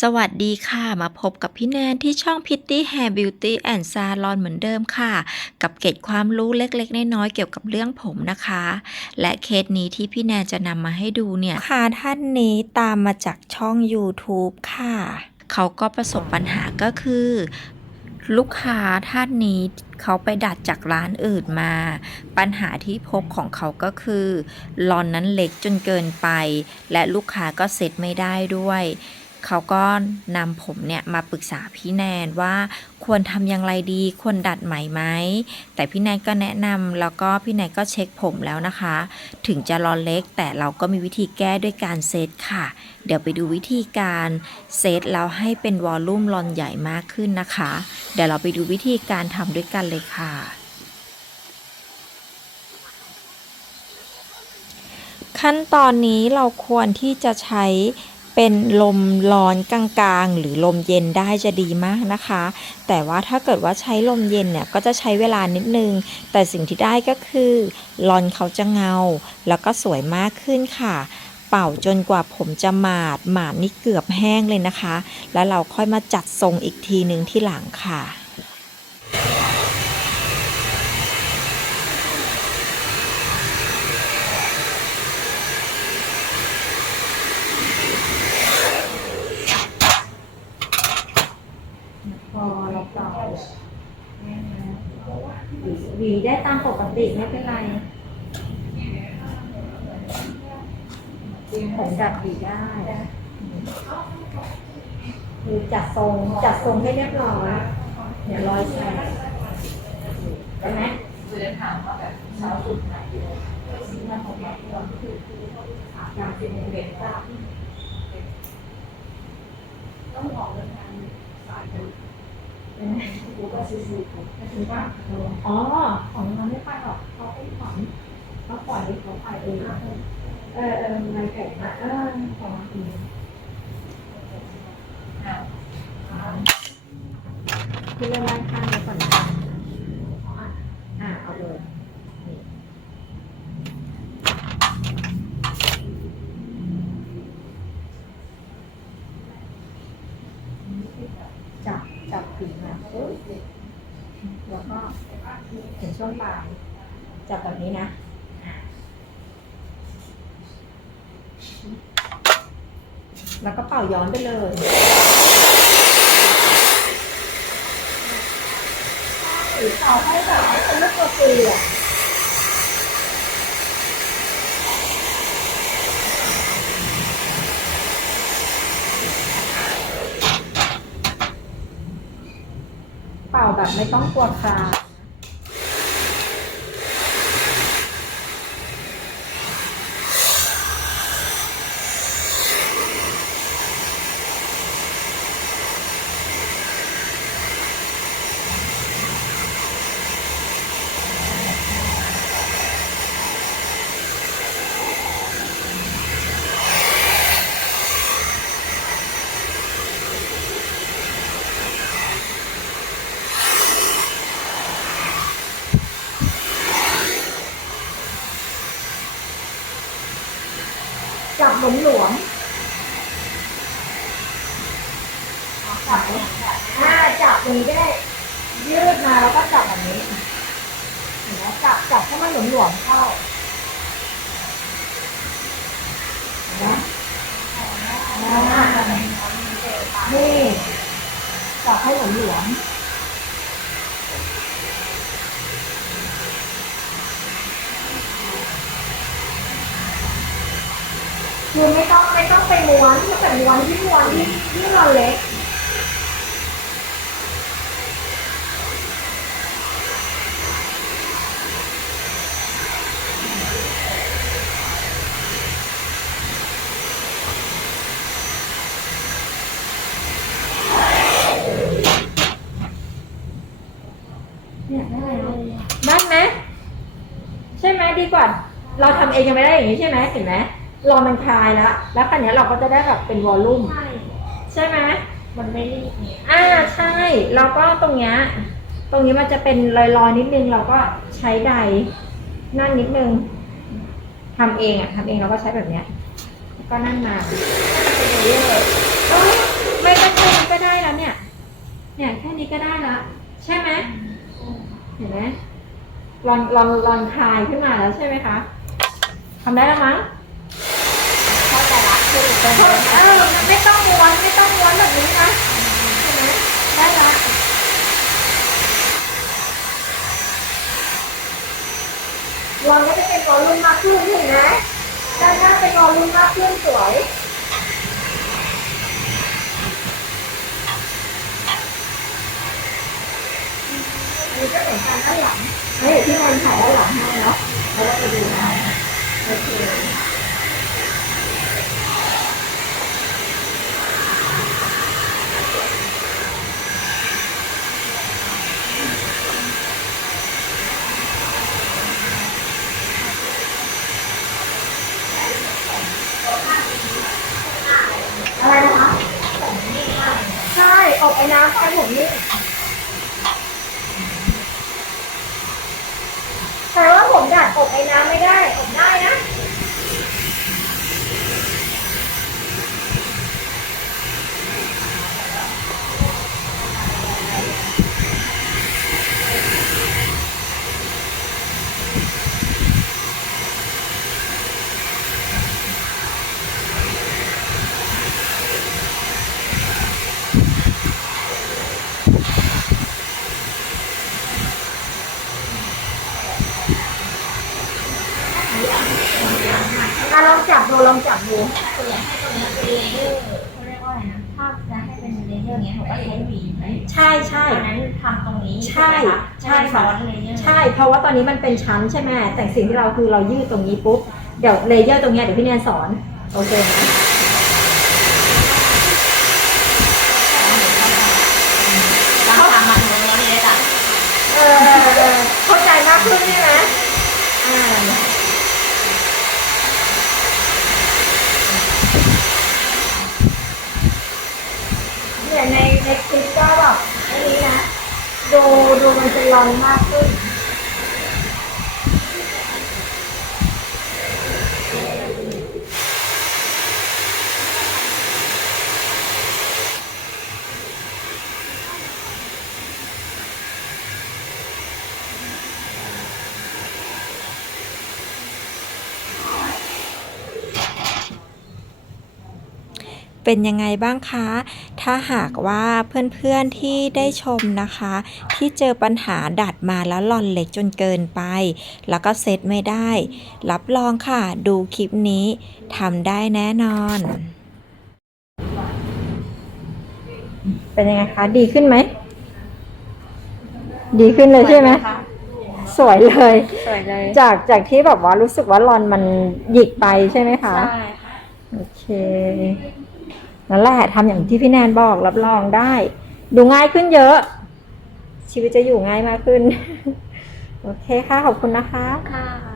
สวัสดีค่ะ มาพบกับพี่แนนที่ช่อง Pitty Hair Beauty and Salon เหมือนเดิมค่ะ กับเกร็ดความรู้เล็กๆ น้อยๆ เกี่ยวกับเรื่องผมนะคะ และเคสนี้ที่พี่แนนจะนำมาให้ดูเนี่ยลูกค้าท่านนี้ตามมาจากช่อง YouTube ค่ะ เขาก็ประสบปัญหาก็คือ ลูกค้าท่านนี้เขาไปดัดจากร้านอื่นมา ปัญหาที่พบของเขาก็คือลอนนั้นเล็กจนเกินไป และลูกค้าก็เซ็ตไม่ได้ด้วย เขาก็นำผมเนี่ยมาปรึกษาพี่แนนว่าควรทำอย่างไรดีควรดัดใหมไหมแต่พี่แนนก็แนะนำแล้วก็พี่แนนก็เช็คผมแล้วนะคะ ถึงจะรอนเล็ก แต่เราก็มีวิธีแก้ด้วยการเซตค่ะ เดี๋ยวไปดูวิธีการเซตแล้วให้เป็นวอลลุ่มรอนใหญ่มากขึ้นนะคะ เดี๋ยวเราไปดูวิธีการทำด้วยกันเลยค่ะขั้นตอนนี้เราควรที่จะใช้ เป็นลมร้อนกลางๆ หรือลมเย็นได้จะดีมากนะคะ แต่ว่าถ้าเกิดว่าใช้ลมเย็นเนี่ยก็จะใช้เวลานิดนึง แต่สิ่งที่ได้ก็คือลอนเขาจะเงา แล้วก็สวยมากขึ้นค่ะ เป่าจนกว่าผมจะหมาดหมาดนี่เกือบแห้งเลยนะคะ แล้วเราค่อยมาจัดทรงอีกทีหนึ่งที่หลังค่ะ พ อเราเป่าหวีได้ตามปกติไม่เป็นไรผมดัดหวีได้คือจัดทรงจัดทรงให้เรียบร้อยเนี่ยร้อยแซนใช่ไหมคือจะถามว่าแบบเช้าสุดไหนอการเป็งเด็ก มอ๋อ ของมันไม่ไปหรอกเขาไปถอนเขาปล่อยเขาไปเองเออเออมันแข็งอะเออของจริงพี่เริ่มด้านข้างนี้ก่อนนะอ่าเอาเลยนี่จับจับถึงมาปุ๊บแล้วก็ ถึงช่วงปลายจับแบบนี้นะแล้วก็เป่าย้อนไปเลย หรือเป่าให้แบบให้เป็นลูกกระตืออะเป่าแบบไม่ต้องกลัวคา จับหลวมหลวมจับหมอ่าจับตรงนี้ก็ได้ยืดมาแล้วก็จับแบบนี้เห็นไหมจับจับให้มันหลวมหลวมเข้าเห็นไหมนี่จับให้หลวมหลวม คือไม่ต้องไม่ต้องไปม้วนถ้าเกิดม้วนที่ม้วนที่ที่เราเล็กเนี่ยได้ได้ไหมใช่ไหมดีกว่า เราทำเองยังไม่ได้อย่างนี้ใช่ไหมเห็นไหม รอมันคลายแล้ว แล้วคันนี้ยเราก็จะได้แบบเป็นวอลลุ่ม ใช่ใช่ไหมมันไม่รีบเนี่ยอ่าใช่ แล้วก็ตรงเนี้ย ตรงนี้มันจะเป็นรอยๆนิดนึง เราก็ใช้ใดนั่นนิดนึงทำเองอะทำเองเราก็ใช้แบบเนี้ย ก็นั่นมาเป็นเลเยอร์เอ้ยก็แค่นี้ก็ได้แล้วเนี่ย เนี่ยแค่นี้ก็ได้ละใช่ไหมเห็นไหมลองลองลองคลายขึ้นมาแล้วใช่ไหมคะทำได้แล้วมั้งเข้าใจละคือตอนี้อมันไม่ต้องม้วนไม่ต้องม้วนแบบนี้นะเห็นไหมได้ละลองก็จะเป็นวอลลุ่มมากขึ้นเห็นไหมด้านหน้าเป็นวอลลุ่มมากขึ้นสวยนนี้ก็เหมือนกันด้านหลังเฮ้ยที่มันถ่ายด้านหลังให้เนาะแล้วก็ไปดูนะโอเค อะไรนะคะ ใช่ อบไอ้น้ำไฟผมนี่แต่ว่าผมดัดอบไอ้น้ำไม่ได้อบได้นะ จับดูลองจับดูส่วนใหญ่ให้ตรงนี้เป็นเลเยอร์เขาเรียกว่าอะไรนะถ้าจะให้เป็นเลเยอร์เนี้ยผมก็ใช้หวีไหมใช่ใช่ตอนนั้นทำตรงนี้ใช่ไหมคะใช่ห้มันซ้อนเลเยอร์ใช่เพราะว่าตอนนี้มันเป็นชั้นใช่ไหมแต่สิ่งที่เราคือเรายืดตรงนี้ปุ๊บเดี๋ยวเลเยอร์ตรงเนี้ยเดี๋ยวพี่แนนสอนโอเคไหมตามทำมาถึงตรงนี้เลยจ้ะเออเออเออเข้าใจมากขึ้นใช่ไหมอ่าเนี่ยในในคลิปก็แบบอันนี้นะ ดูดูมันเป็นรอยมากขึ้น เป็นยังไงบ้างคะ ถ้าหากว่าเพื่อนๆที่ได้ชมนะคะ ที่เจอปัญหาดัดมาแล้วหล่อนเล็กจนเกินไป แล้วก็เซตไม่ได้ รับรองค่ะ ดูคลิปนี้ทำได้แน่นอน เป็นยังไงคะ ดีขึ้นไหม ดีขึ้นเลยใช่ไหมสวยเลย สวยเลย จากจากที่แบบว่ารู้สึกว่ารอนมันหยิกไปใช่ไหมคะ ใช่ค่ะ โอเค นั่นแหละทำอย่างที่พี่แนนบอกรับรองได้ ดูง่ายขึ้นเยอะ ชีวิตจะอยู่ง่ายมากขึ้น โอเคค่ะ ขอบคุณนะคะค่ะ